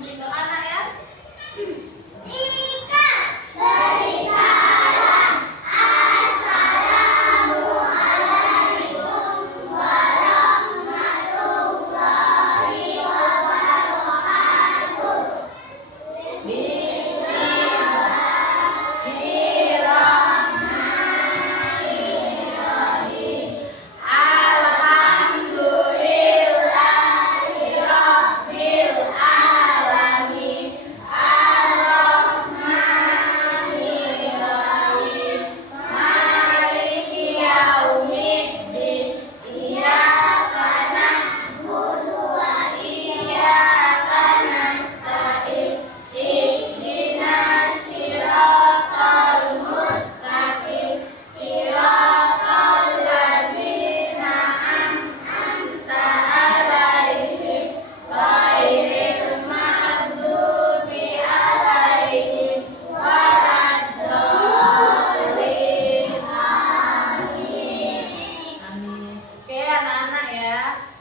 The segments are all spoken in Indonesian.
memimpin anak ya.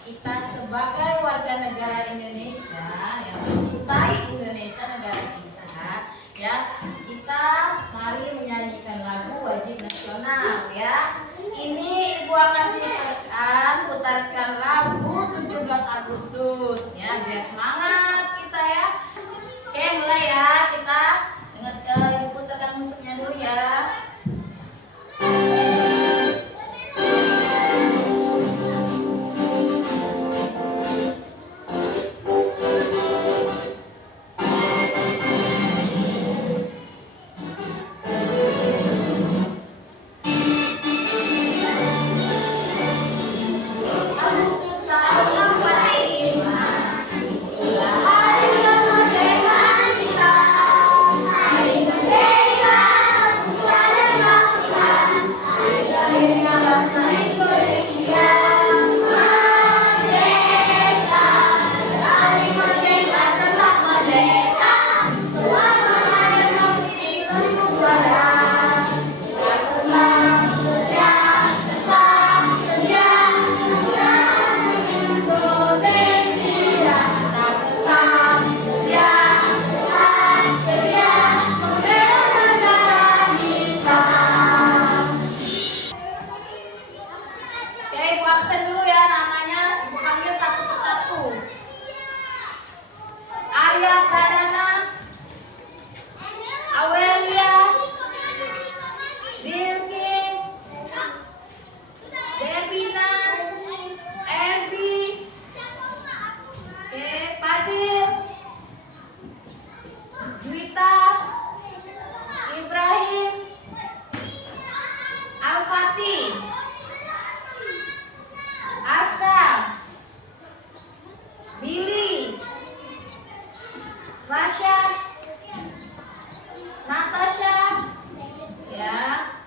Kita sebagai warga negara Indonesia yang mencintai Indonesia negara kita, ya, kita mari menyanyikan lagu wajib nasional ya. Ini Ibu akan putarkan lagu 17 Agustus ya, biar semangat kita ya. Oke, mulai ya, kita dengar ke Ibu putarkan musiknya dulu ya. Absen dulu ya, namanya Ibu panggil satu persatu. Arya Pradana, Aurelia, Dirkis, Devina, Ezi, Padil, Juwita, Ibrahim, Al-Fatih, Aska, Billy, Rasya, Natasha, ya,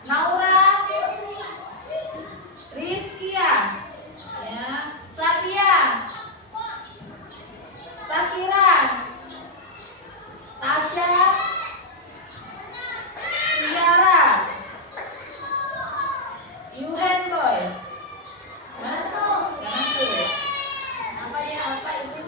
Naura, Rizkia, ya, Sabia, Sakira, Tasya, Tiara, Yuhen Boy. Masuk, ya masuk. Apa dia apa itu?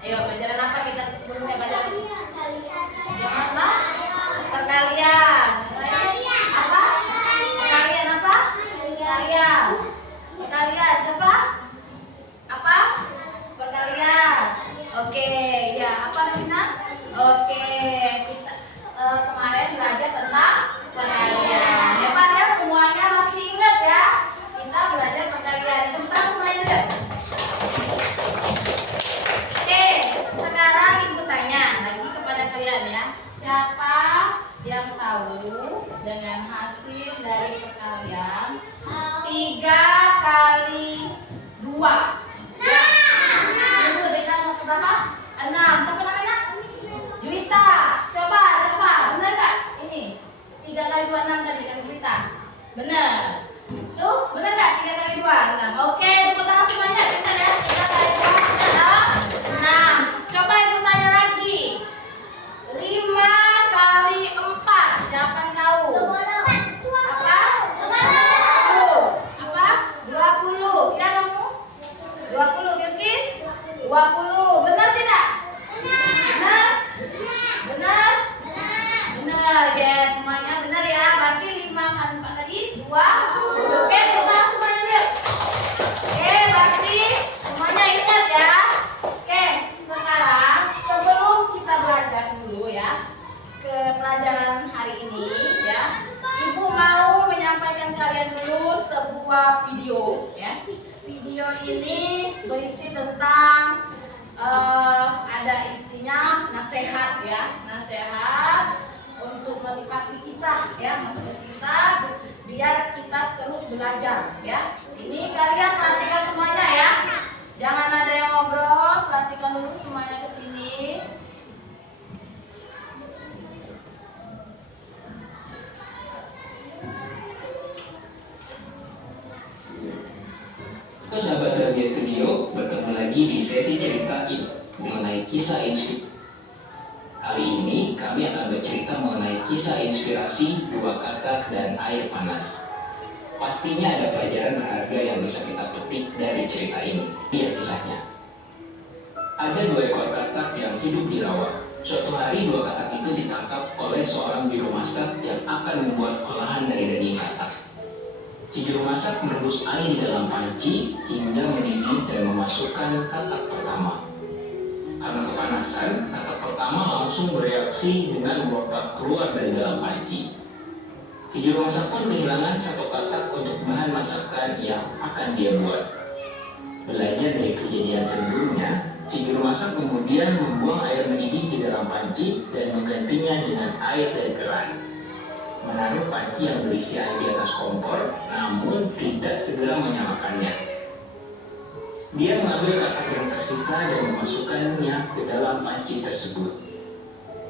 Ayo, pelajaran apa kita mulai pelajaran? Yang apa? Perkalian. Apa? Perkalian apa? Perkalian. Perkalian siapa? Apa? Perkalian. Oke, ya apa namanya? Oke, kita kemarin belajar tentang perkalian. Ya Pak ya, semuanya masih ingat ya? Kita belajar perkalian. Sebentar semuanya deh. Oke, sekarang ibu tanya lagi kepada kalian ya. Siapa yang tahu dengan hasil dari perkalian 3 kali 2? Ya. Ibu lebih tahu berapa? 6. Siapa namanya? Juwita. Coba siapa? Benar nggak? Ini 3 kali 2 6 tadi kan Juwita. Benar. Tuh, benar nggak? 3 kali 2 6. Oke, tepuk tangan semuanya. Benar ya? 3 kali 2 6. Coba ibu tanya lagi. 5 kali 4. Siapa yang tahu? Apa? Apa? 20. Ya kamu? 20 Bilkis? 20. Benar tidak? Benar? Benar? Benar. Ya, semuanya benar ya. Berarti 5 kali 4 tadi 20. Oke, coba semuanya lihat. Oke, berarti semuanya ingat ya. Oke, sekarang sebelum kita belajar dulu ya ke pelajaran hari ini ya, Ibu mau menyampaikan kalian dulu sebuah video ya. Video ini berisi tentang ada isinya nasihat ya, nasihat untuk motivasi kita ya, motivasi kita biar kita terus belajar ya. Ini kalian perhatikan semuanya ya, jangan ada yang ngobrol, perhatikan dulu semuanya ke sini. Sahabat Kerja Studio, bertemu lagi di sesi cerita mengenai kisah inspirasi. Kali ini kami akan bercerita mengenai kisah inspirasi dua katak dan air panas. Pastinya ada pelajaran berharga yang bisa kita petik dari cerita ini. Lihat kisahnya. Ada 2 ekor katak yang hidup di rawa. Suatu hari 2 katak itu ditangkap oleh seorang juru masak yang akan membuat olahan dari daging katak. Si juru masak merebus air di dalam panci hingga mendidih dan memasukkan katak pertama. Karena kepanasan, katak pertama langsung bereaksi dengan melompat keluar dari dalam panci. Si juru masak pun kehilangan 1 katak untuk bahan masakan yang akan dia buat. Belajar dari kejadian sebelumnya, si juru masak kemudian membuang air mendidih di dalam panci dan menggantinya dengan air dari keran. Menaruh panci yang berisi air di atas kompor, namun tidak segera menyalakannya. Dia mengambil katak yang tersisa dan memasukkannya ke dalam panci tersebut.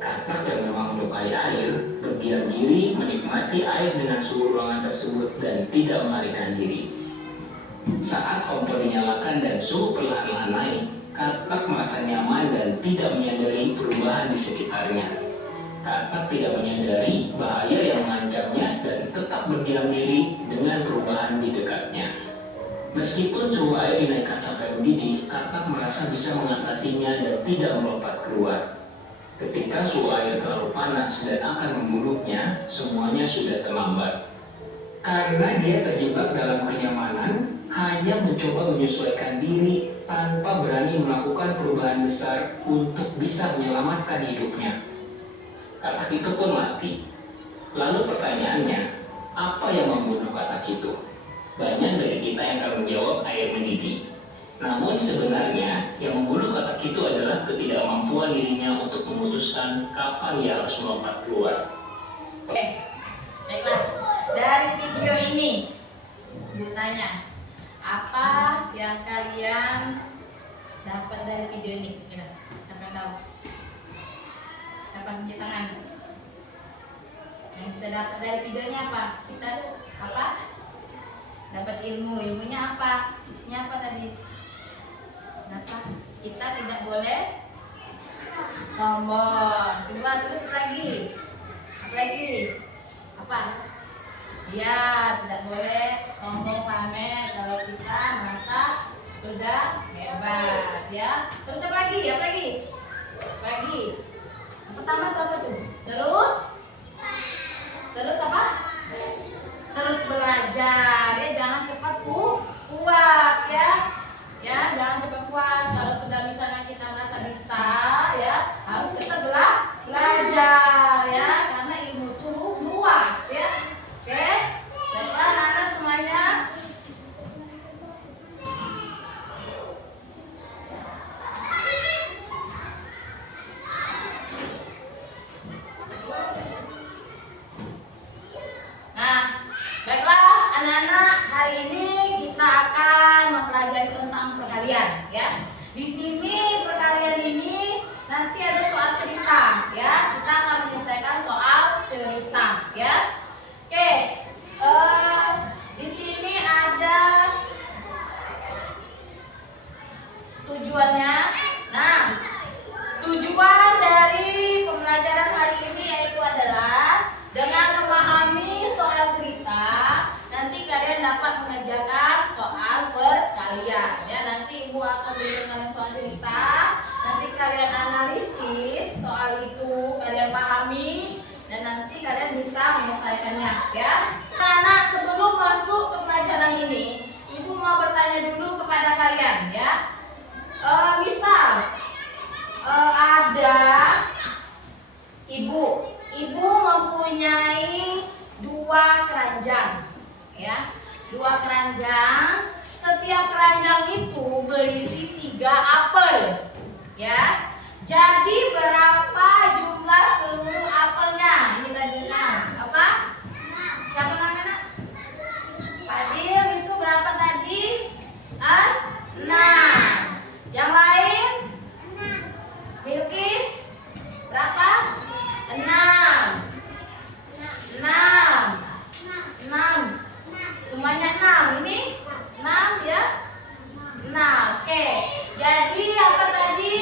Katak yang memang menyukai air, berdiam diri menikmati air dengan suhu ruangan tersebut dan tidak melarikan diri. Saat kompor dinyalakan dan suhu perlahan-lahan naik, katak merasa nyaman dan tidak menyadari perubahan di sekitarnya. Katak tidak menyadari bahaya yang mengancamnya dan tetap berdiam diri dengan perubahan di dekatnya. Meskipun suhu air dinaikkan sampai mendidih, katak merasa bisa mengatasinya dan tidak melompat keluar. Ketika suhu air terlalu panas dan akan membunuhnya, semuanya sudah terlambat. Karena dia terjebak dalam kenyamanan, hanya mencoba menyesuaikan diri tanpa berani melakukan perubahan besar untuk bisa menyelamatkan hidupnya. Katak itu pun mati. Lalu pertanyaannya, apa yang membunuh katak itu? Banyak dari kita yang akan menjawab air mendidih. Namun sebenarnya yang membunuh katak itu adalah ketidakmampuan dirinya untuk memutuskan kapan ia harus melompat keluar. Oke, baiklah. Dari video ini, Ibu tanya, apa yang kalian dapat dari video ini? Kira siapa yang tahu? Siapa tunjuk tangan? Yang kita dapat dari videonya apa? Kita apa? Dapat ilmu. Ilmunya apa? Isinya apa tadi? Kenapa? Kita tidak boleh sombong. Kedua, terus lagi. Apa lagi? Apa? Ya, tidak boleh sombong pamer kalau kita merasa Sudah hebat ya. Terus apa lagi? Apa lagi? Lagi. Yang pertama itu apa tuh? Terus apa? Terus belajar ya, jangan cepat puas ya. Ya, jangan cepat puas. Kalau sudah misalnya kita merasa bisa ya, harus tetap belajar ya, karena ilmu itu luas ya. Oke? Baiklah anak-anak semuanya. Nah, baiklah anak-anak, hari ini kita akan mempelajari tentang perkalian ya. Di sini perkalian ini nanti ada soal cerita ya. Kita akan menyelesaikan soal cerita ya. Oke, di sini ada tujuannya. Nah, tujuan dari pembelajaran hari ini yaitu adalah dengan memahami soal cerita, nanti kalian dapat mengerjakan soal perkalian ya. Nanti ibu akan berikan soal cerita, nanti kalian analisis soal itu, kalian pahami, dan nanti kalian bisa menyelesaikannya ya. Anak-anak, sebelum masuk ke pelajaran ini, ibu mau bertanya dulu kepada kalian ya. Misal ada ibu mempunyai 2 keranjang ya, 2 keranjang. Setiap keranjang itu berisi 3 apel ya. Jadi berapa jumlah seluruh apelnya? Ini tadi apa? Siapa namanya? Fadil, itu berapa tadi? 6. Yang lain? Bilkis berapa? 6. Semuanya 6. Ini 6 ya. 6. Oke. Jadi apa tadi?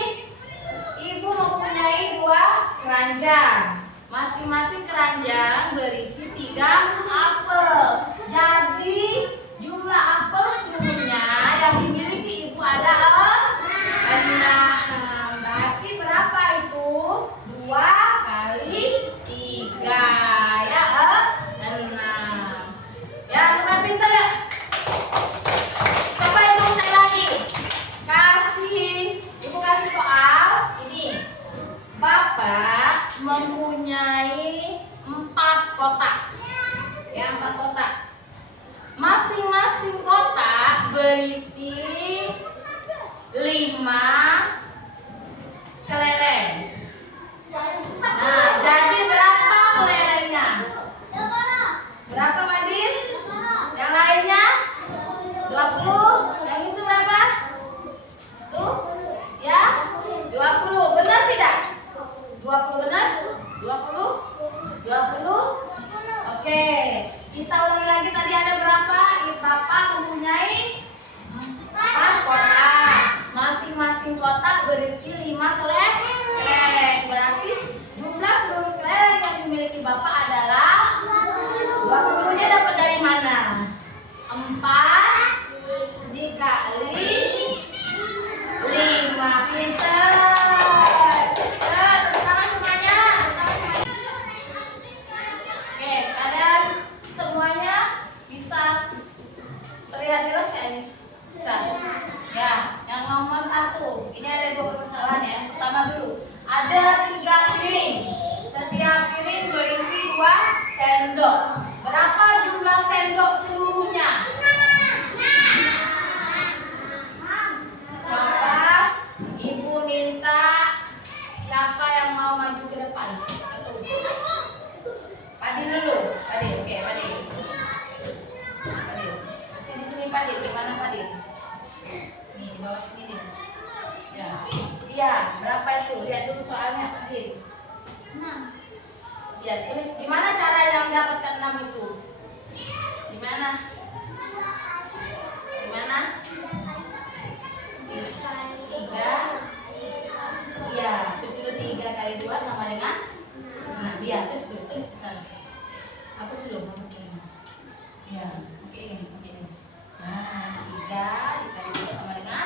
Ibu mempunyai 2 keranjang. Masing-masing keranjang berisi 3 apel. Jadi jumlah apel seluruhnya yang dimiliki ibu ada 6. Berarti berapa itu? 2 kali 3 ya, 6. Ya, semua pintar ya. Siapa yang mau saya lagi? Ibu kasih soal ini. Bapak mempunyai 4 kotak. Ya, 4 kotak. Masing-masing kotak berisi 5 kelereng. Nah, jadi berapa kelerengnya? Berapa, Pak Din? Yang lainnya? 20. Yang itu berapa? Tuh, ya, 20. Benar tidak? 20 benar? 20? Oke, kita ulangi lagi, tadi ada berapa? Bapak mempunyai 4 kotak. Masing-masing kotak berisi 5 kelereng. Berarti jumlah seluruh kelereng yang dimiliki Bapak adalah 20-nya dapat dari mana? 4 dikali 5. Pinter. Tepuk tangan semuanya. Oke, kalian semuanya bisa terlihat jelas ya ini? Bisa. Ya, yang nomor 1. Ini ada 2 permasalahan ya. Pertama dulu. Ada 3 piring. Setiap piring berisi 2 sendok. Berapa jumlah sendok seluruhnya? Coba ibu minta siapa yang mau maju ke depan. Padil dulu. Padil, oke, Padil. Padil. Di sini Padil. Di mana Padil? Nih, di bawah sini nih. Ya. Iya, berapa itu? Lihat dulu soalnya Padil. 6. Ya, tulis di mana cara yang mendapatkan 6 itu? Di mana? Di mana? 3. Iya, terus itu 3 kali 2 sama dengan 6. Iya, terus di sana. Hapus dulu. Ya, oke. Nah, 3 dikali 2 sama dengan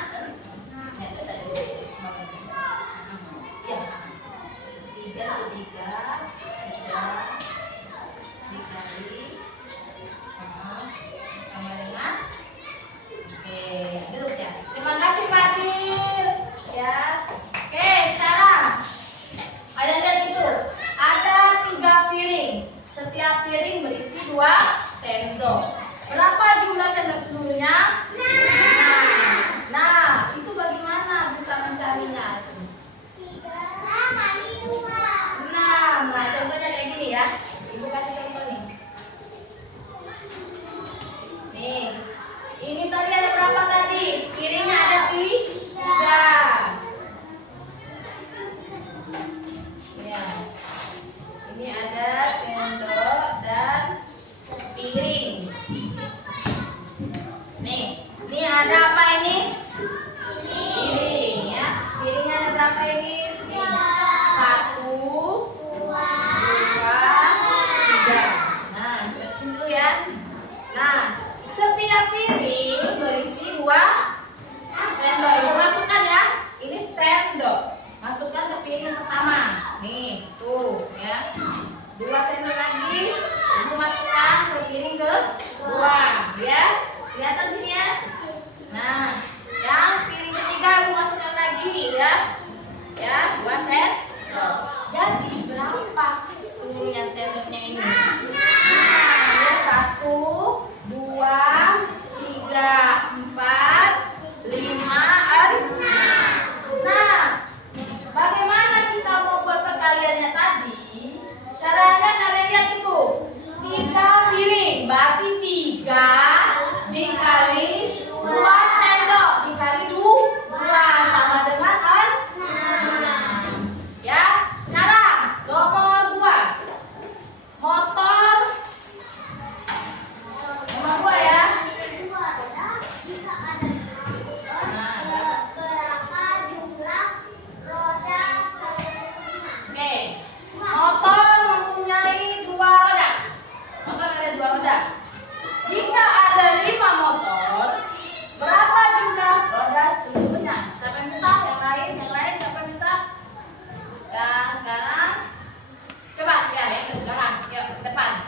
depan.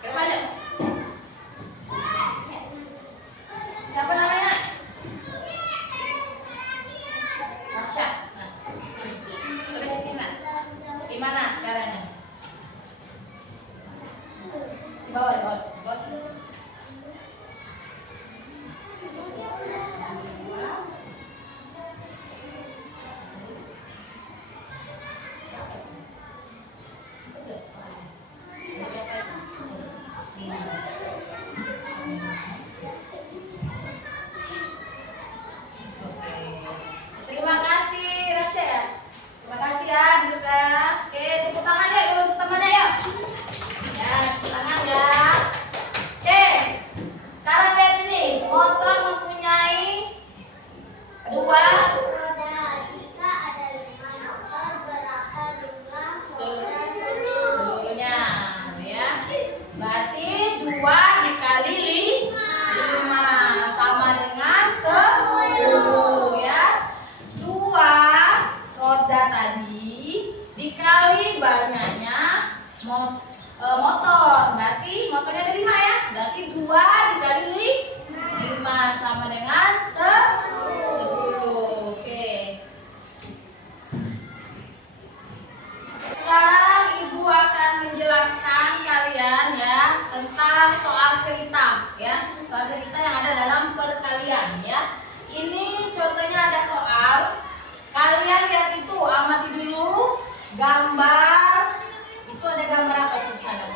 Ke depan yuk. Siapa namanya? Rasya. Nah, sini. Tulis di sini. Gimana caranya? Di bawah, di bawah. Di bawah sini. Terima kasih Rasya ya. Terima kasih ya Duka. Oke, tepuk tangan ya dulu untuk temannya yuk. Ya, tepuk tangan ya. Oke, sekarang lihat ini. Motor mempunyai dua Roda. Jika ada 5 motor, berapa jumlah roda seluruhnya ya. Berarti 2 dikali 5 sama dengan 10 ya. 2 roda tadi dikali banyaknya motor. Berarti motornya ada 5 ya. Berarti 2 dikali 5 sama dengan 10. Oke. Sekarang Ibu akan menjelaskan kalian ya tentang soal cerita ya. Soal cerita yang ada dalam perkalian ya. Ini contohnya ada soal. Kalian lihat itu, amati dulu gambar. Itu ada gambar apa itu di sana?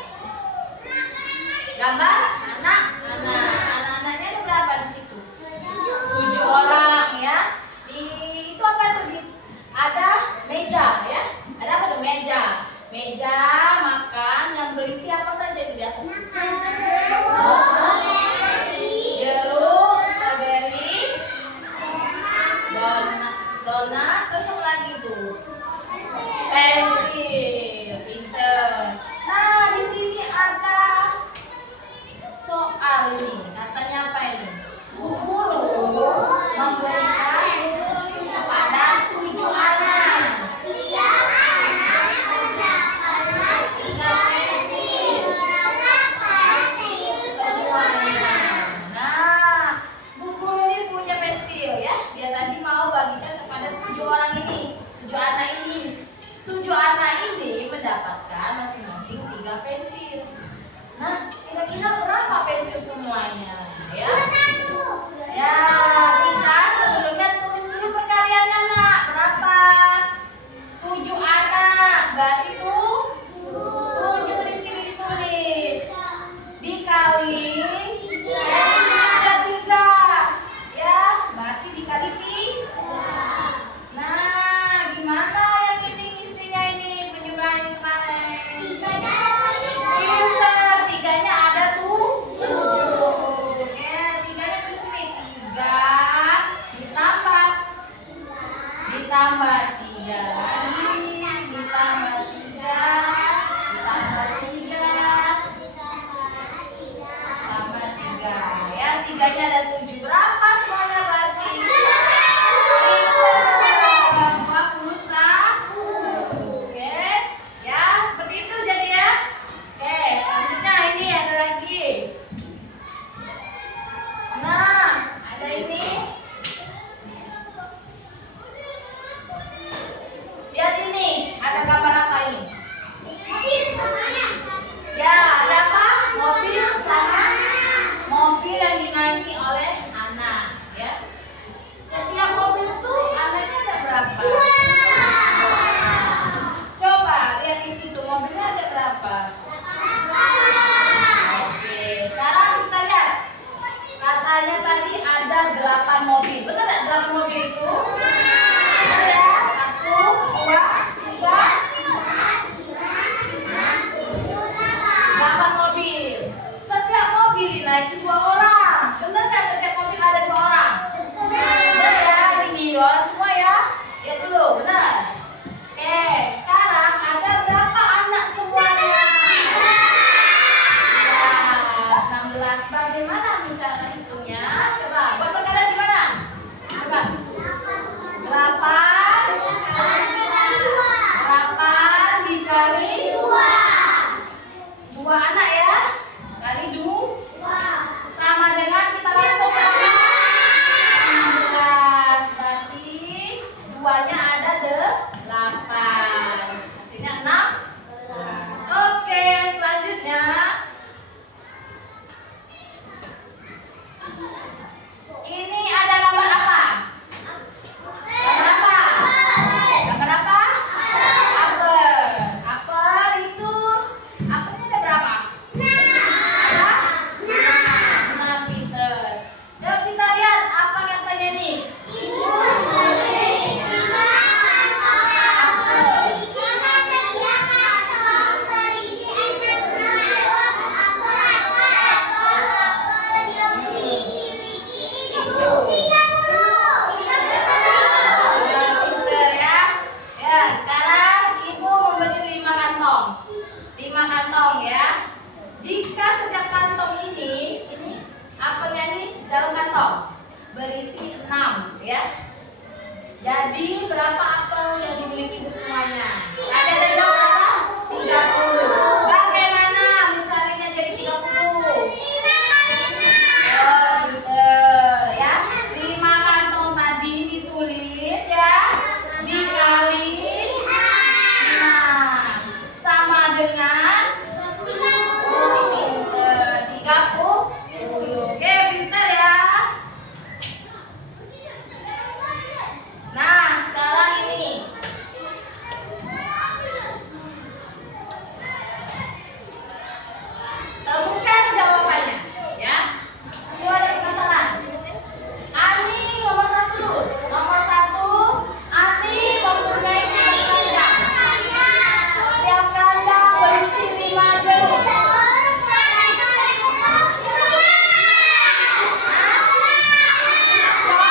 Gambar anak. Anak-anaknya ada berapa di situ? 7 orang ya. Itu apa tuh? Ada meja ya. Ada apa tuh meja? Meja makan yang berisi apa saja itu di atas? Jeruk, strawberry, donat, terus apa lagi tuh? Pensil, pinter. Nah, di sini ada soal ini. Katanya apa ini? Guru memberikan kepada 7 anak. Nah, Bu Guru ini punya pensil ya. Dia tadi mau bagikan kepada 7 orang ini, 7 anak ini. 7 anak ini mendapatkan masing-masing 3 pensil. Nah, kira-kira berapa pensil semuanya? Ya. Ya, kita sebelumnya tulis dulu perkaliannya, Nak. Berapa? 7 anak. Berarti itu 7 di sini ditulis. Dikali ada 3. Ya, berarti dikali 3. Nah, gimana yang ngisi-ngisinya ini penyumbang kemarin? Pintar, 3-nya ada tuh 7. Ya, 3-nya tulis sini 3 ditambah 3 ditambah 3 ditambah 3 tambah 3 ya, 3-nya ada 7. Berapa semuanya berarti? 41. Oke. Ya, seperti itu jadi ya. Oke, selanjutnya ini ada lagi. Nah, ada ini. Lihat ini, ada gambar apa ini? Ya, ada apa? Mobil sama mobil yang dinaiki oleh anak, ya. Setiap mobil itu anaknya ada berapa? Coba lihat di situ mobilnya ada berapa? Oke, sekarang kita lihat. Katanya tadi ada 8 mobil. Benar tak 8 mobil itu? Ada 1, 2, 3, 8 mobil. Setiap mobil dinaiki 2 orang. Benar nggak setiap mobil ada 2 orang? Benar ya, ini 2 orang semua ya. Lihat dulu, benar. Oke, sekarang ada berapa anak semuanya? Ya, 16. Bagaimana cara hitungnya? Coba, buat perkalian gimana? Coba. 8 dikali 2 2-nya ada 8. Hasilnya 16. Oke, selanjutnya ini ada gambar apa? Gambar apa? Gambar apa? Apel. Apel itu apelnya ada berapa? Ada? 6, pinter. Yuk kita lihat apa katanya nih. Pinter ya. Ya, sekarang ibu memberi 5 kantong. 5 kantong ya. Jika setiap kantong ini apelnya ini dalam kantong berisi 6 ya. Jadi berapa apel yang dimiliki ibu semuanya? Ada berapa? 30. Bagaimana mencarinya jadi 30? Oh, pinter ya. 5 kantong tadi ditulis ya, dikali 5 sama dengan pinter 30. Oke, pinter ya. Nah, sekarang ini temukan jawabannya ya. Itu ada penasaran. Ani nomor 1 dulu. Nomor 1, Ani mempunyai 3 keranjang. Setiap keranjang berisi 5 jeruk. Coba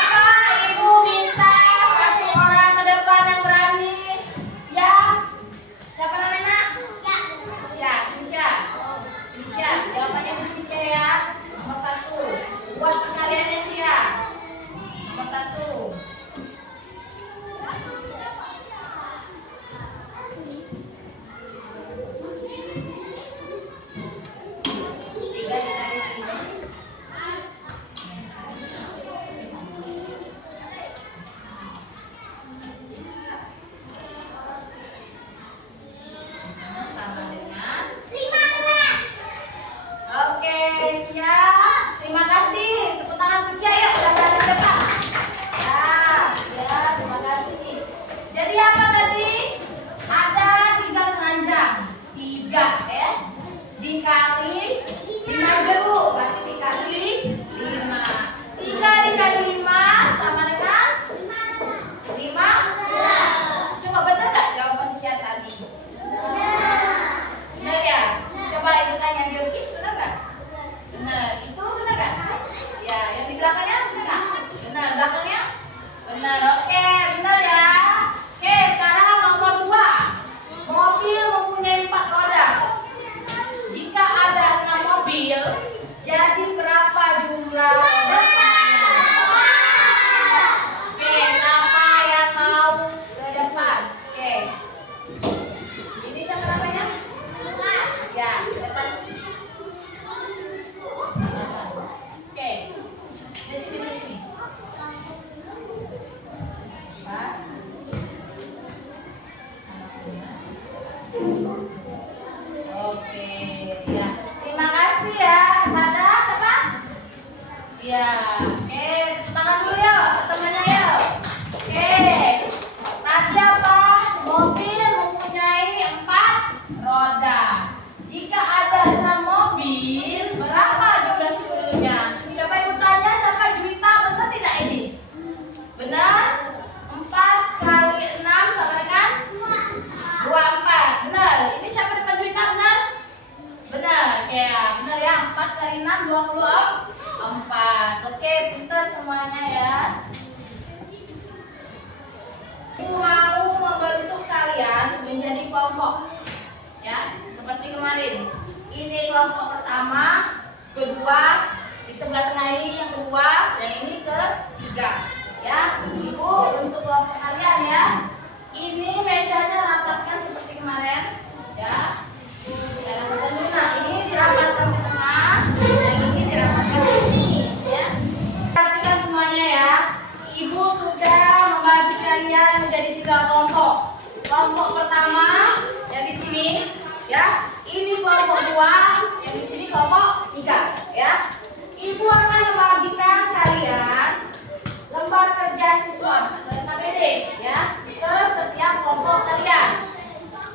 ibu minta 1 orang ke depan yang berani. Ya. Siapa namanya? Ya, Sinca. Sinca, jawabannya di sini Cia ya. Nomor 1. Buat perkaliannya Cia. Nomor 1. Tiga dikali 3. Sama dengan. Oke, Cia. Terima kasih. Tepuk tangan ke Cia ya, udah berani depan. Ya, terima kasih. Jadi apa tadi? Ada 3 keranjang. 3 ya. Dikali 5 jeruk. Berarti dikali 5. 3 dikali 5 sama dengan 15. Coba benar nggak jawaban Cia tadi? Benar ya? Coba ibu tanya Bilkis, benar nggak? Benar. Itu benar nggak? Ya, yang di belakangnya benar nggak? Benar. Belakangnya? Benar. Oke, benar ya. Oke, sekarang nomor 2. Mobil mempunyai 4 roda. Jika ada 6 mobil, jadi berapa jumlah rodanya? Oke, siapa yang mau ke depan? Oke. Ini siapa namanya? Ya, ke depan. Oke. Di sini. Pak. Oke, ya. Terima kasih ya kepada siapa? Ya, oke. Tangan dulu yuk, ke temannya yuk. Oke. Tadi apa? Mobil mempunyai 4 roda. Jika ada 6 mobil, berapa jumlah seluruhnya? Coba ibu tanya siapa Juwita, betul tidak ini? Benar? 4 kali 6 sama dengan 24. Benar. Ini siapa depan Juwita, benar? Benar. Ya, benar ya. 4 kali 6 24. Oke, pintar semuanya ya. Ibu mau membentuk kalian menjadi kelompok. Ya, seperti kemarin. Ini kelompok pertama, kedua, di sebelah tengah ini yang kedua, dan ini ketiga. Ya, ibu untuk kelompok kalian ya. Ini mejanya rapatkan seperti kemarin, ya. Nah, ini dirapatkan ke tengah, yang ini dirapatkan ke sini, ya. Perhatikan semuanya ya. Ibu sudah membagi kalian 3 kelompok. Kelompok pertama yang di sini, ya. Ini kelompok 2, yang di sini kelompok 3, ya. Ibu akan membagikan kalian lembar kerja siswa LKPD, ya, ke setiap kelompok kalian.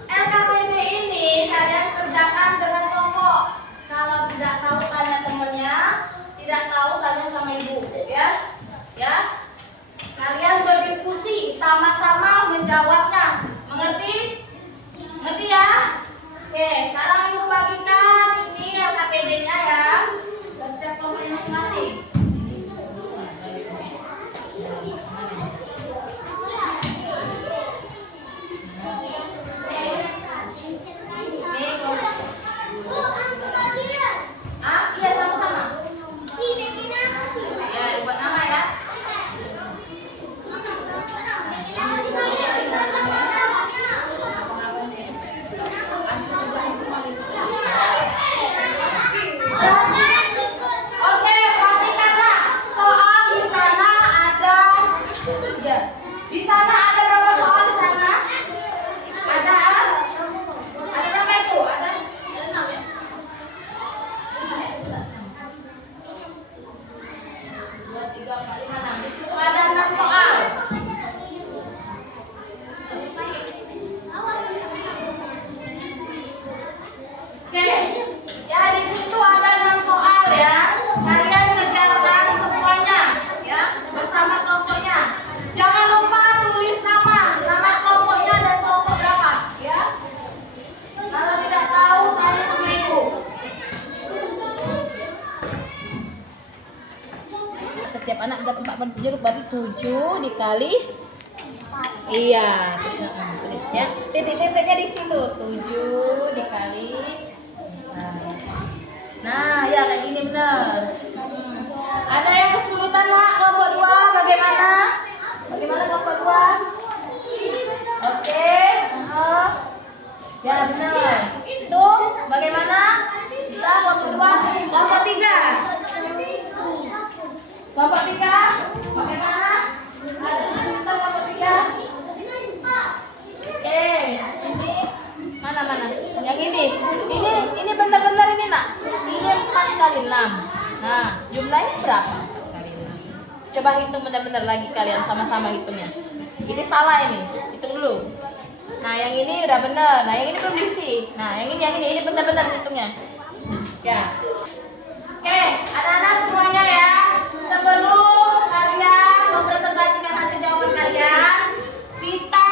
LKPD ini kalian kerjakan dengan kelompok. Kalau tidak tahu tanya temennya, tidak tahu tanya sama ibu, ya. Ya. Kalian berdiskusi sama-sama menjawabnya. Mengerti? Ngerti ya? Oke, sekarang ibu bagikan ini LKPD-nya ya ke setiap kelompok masing-masing. Iya sama-sama. Ya, buat nama ya. Oke, perhatikanlah. Soal di sana ada, ya. Di sana ada berapa soal di sana? Ada berapa itu? Ada 6 ya? 2, 3, 4, 5, 6. Di situ ada 6 soal. Oke, ya di situ ada 6 soal ya. Kalian kerjakan semuanya ya bersama kelompoknya. Jangan lupa tulis nama kelompoknya dan kelompok berapa ya. Kalau tidak tahu tanya sama ibu. Setiap anak dapat 4 jeruk, berarti 7 dikali. Iya, tulis ya. Titik-titiknya di situ. 7 dikali. Nah, ya kayak gini benar. Ada yang kesulitan lah kelompok 2, bagaimana? Bagaimana kelompok 2? Oke. Ya benar. Itu bagaimana? Bisa kelompok 2, kelompok 3. Kelompok 3 bagaimana? Ada kesulitan kelompok 3? Oke, ini mana? Yang ini benar-benar ini nak. Ini 4 kali 6. Nah, jumlahnya berapa? Kali 6. Coba hitung benar-benar lagi kalian sama-sama hitungnya. Ini salah ini, hitung dulu. Nah, yang ini udah benar. Nah, yang ini belum diisi. Nah, yang ini benar-benar hitungnya. Ya. Oke, anak-anak semuanya ya. Sebelum kalian mempresentasikan hasil jawaban kalian, kita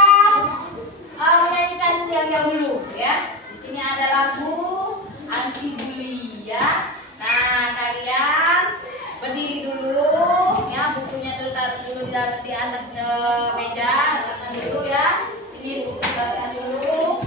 menyanyikan yang dulu ya. Di sini ada lagu anti bully ya. Nah, kalian berdiri dulu ya, bukunya taruh dulu di atas meja, letakkan dulu ya. Ini letakkan dulu.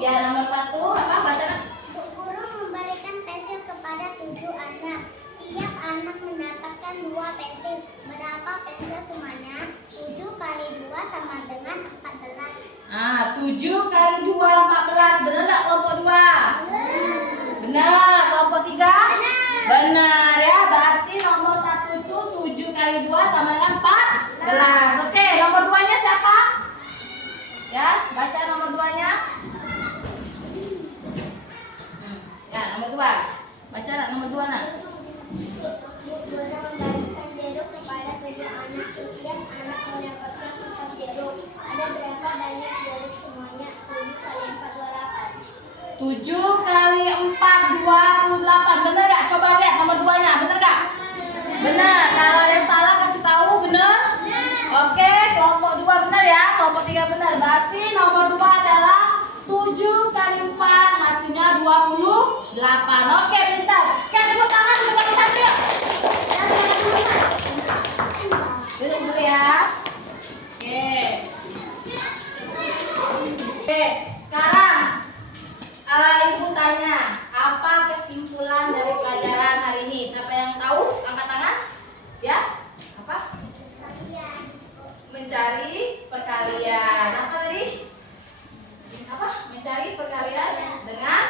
Ya, nomor 1 apa bacaan? Guru memberikan pensil kepada 7 anak. Tiap anak mendapatkan 2 pensil. Berapa pensil semuanya? 7 kali 2 sama dengan 14. 7 kali 2 14. Benar nggak kelompok 2? Benar. Kelompok 3? Benar ya. Berarti nomor 1 itu 7 kali 2 sama dengan 14. Oke, nomor 2-nya siapa? Ya, baca nomor 2-nya. Ya, nomor 2. Baca nak nomor 2 nak. Guru membagikan jeruk kepada 7 anak. Setiap anak mendapatkan 4 jeruk. Ada berapa banyak jeruk semuanya? 7 kali 4 28. 7 kali 4 28. Benar nggak? Coba lihat nomor 2. nomor 3 benar. Berarti nomor 2 adalah 7 kali 4 hasilnya 28. Oke, pintar. Oke, tepuk tangan untuk kali satu yuk. Duduk dulu ya. Oke. Oke, sekarang Ibu tanya, apa kesimpulan dari pelajaran hari ini? Siapa yang tahu? Angkat tangan. Ya? Apa? Mencari perkalian. Apa tadi? Apa? Mencari perkalian dengan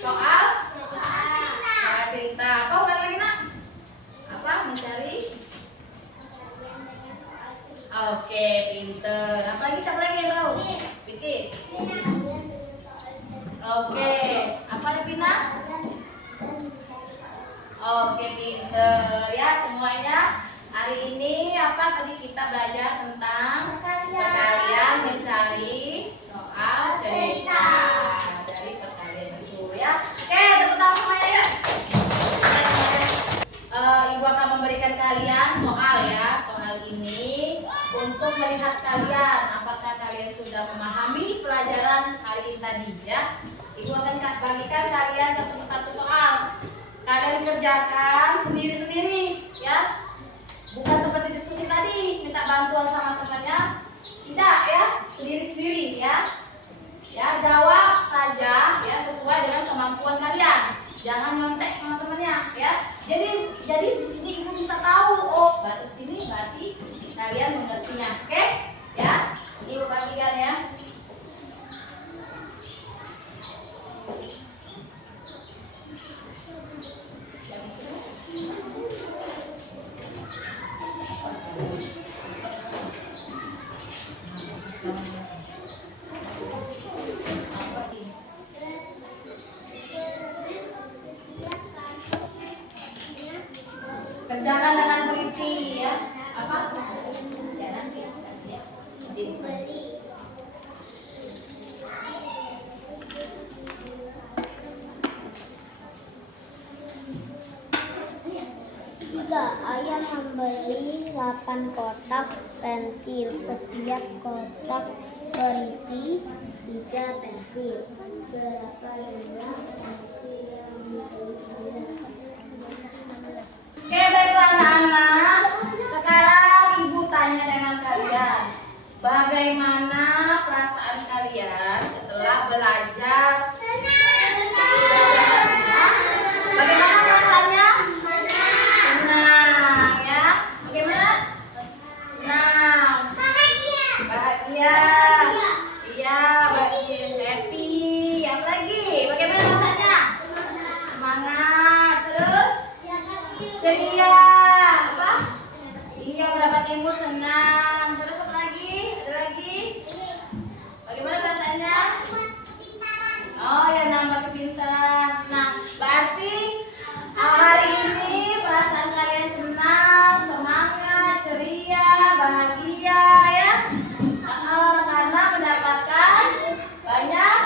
soal cerita. Apa bukan lagi nak? Apa? Mencari? Oke, pinter. Apa lagi? Siapa lagi yang tahu? Pikir. Oke, apa nih Pina? Oke, pinter ya semuanya. Hari ini apa tadi kita belajar tentang perkalian mencari soal cerita dari perkalian itu ya. Oke, tepuk tangan semuanya ya. Ibu akan memberikan kalian soal ya. Soal ini untuk melihat kalian apakah kalian sudah memahami pelajaran hari ini tadi ya. Ibu akan bagikan kalian satu persatu soal. Kalian kerjakan sendiri-sendiri ya. Bukan seperti diskusi tadi, minta bantuan sama temannya. Tidak ya, sendiri-sendiri ya. Ya, jawab saja ya sesuai dengan kemampuan kalian. Jangan nyontek sama temannya ya. Jadi di sini ibu bisa tahu, oh, batas sini berarti kalian mengertinya. Oke? Ya. Ini ibu bagikan ya. Kerjakan dengan teliti ya. Apa? Ya nanti ya. Tiga ayah membeli 8 kotak pensil. Setiap kotak berisi 3 pensil. Berapa jumlah pensil yang dibeli? Oke, baiklah anak-anak. Sekarang ibu tanya dengan kalian, bagaimana perasaan kalian setelah belajar? Bagaimana perasaannya? Senang ya. Bagaimana? Senang. Bahagia. Iya, bahagia. Happy. Yang lagi? Bagaimana rasanya? Semangat. Terus? Ceria. Apa? Iya, mendapat ilmu senang. Terus apa lagi? Ada lagi? Bagaimana perasaannya? Oh ya, nambah kepintaran. Senang. Berarti hari ini perasaan kalian senang, semangat, ceria, bahagia ya. Karena mendapatkan banyak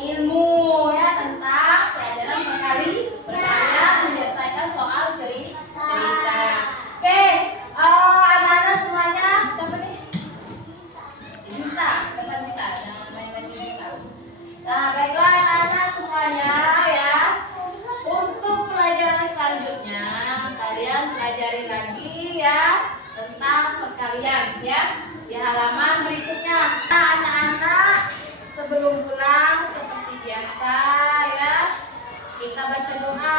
ilmu ya tentang pelajaran perkalian menyelesaikan soal cerita. Oke, anak-anak semuanya siapa nih? Juta, bukan Juta, jangan main-main Juta. Nah, baiklah anak-anak semuanya ya. Untuk pelajaran selanjutnya kalian pelajari lagi ya tentang perkalian ya di halaman berikutnya. Nah, anak-anak sebelum pulang seperti biasa ya kita baca doa.